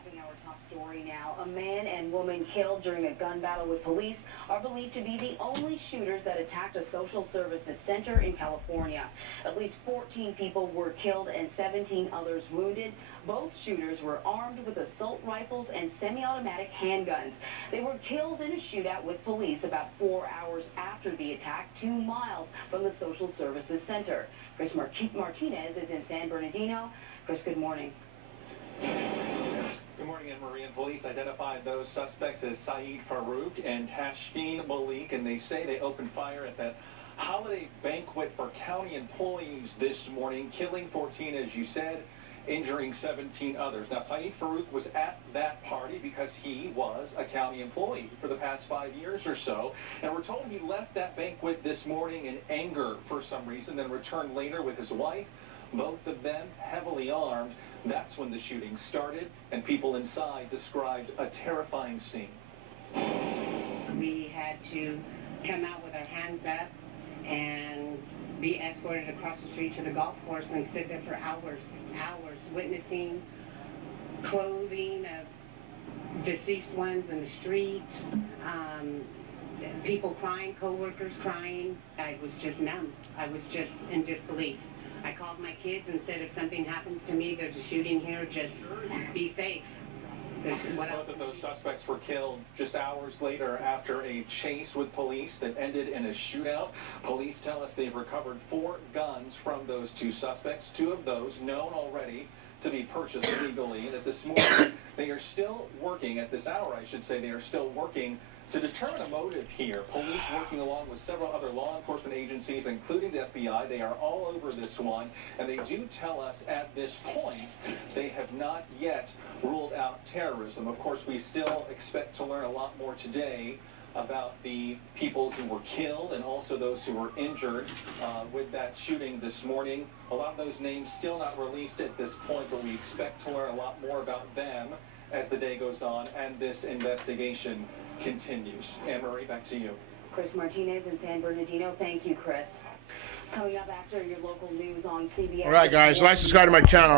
Recapping our top story now, a man and woman killed during a gun battle with police are believed to be the only shooters that attacked a social services center in California. At least 14 people were killed and 17 others wounded. Both shooters were armed with assault rifles and semi-automatic handguns. They were killed in a shootout with police about 4 hours after the attack, 2 miles from the social services center. Chris Martinez is in San Bernardino. Chris, good morning. Good morning, Anne-Marie. And police identified those suspects as Saeed Farouk and Tashfeen Malik, and they say they opened fire at that holiday banquet for county employees this morning, killing 14, as you said, injuring 17 others. Now, Saeed Farouk was at that party because he was a county employee for the past 5 years or so, and we're told he left that banquet this morning in anger for some reason, then returned later with his wife, both of them heavily armed. That's when the shooting started, and people inside described a terrifying scene. We had to come out with our hands up and be escorted across the street to the golf course and stood there for hours, witnessing clothing of deceased ones in the street, people crying, co-workers crying. I was just numb. I was just in disbelief. I called my kids and said, if something happens to me, there's a shooting here, just be safe. Both of those suspects were killed just hours later after a chase with police that ended in a shootout. Police tell us they've recovered 4 guns from those 2 suspects, 2 of those known already to be purchased legally. And at this morning, they are still working, at this hour I should say, they are still working to determine a motive here. Police working along with several other law enforcement agencies, including the FBI. They are all over this one, and they do tell us at this point they have not yet ruled out terrorism. Of course, we still expect to learn a lot more today about the people who were killed and also those who were injured with that shooting this morning. A lot of those names still not released at this point, but we expect to learn a lot more about them as the day goes on and this investigation continues. Anne-Marie, back to you. Chris Martinez in San Bernardino. Thank you, Chris. Coming up after your local news on CBS. All right, guys, like, subscribe to my channel.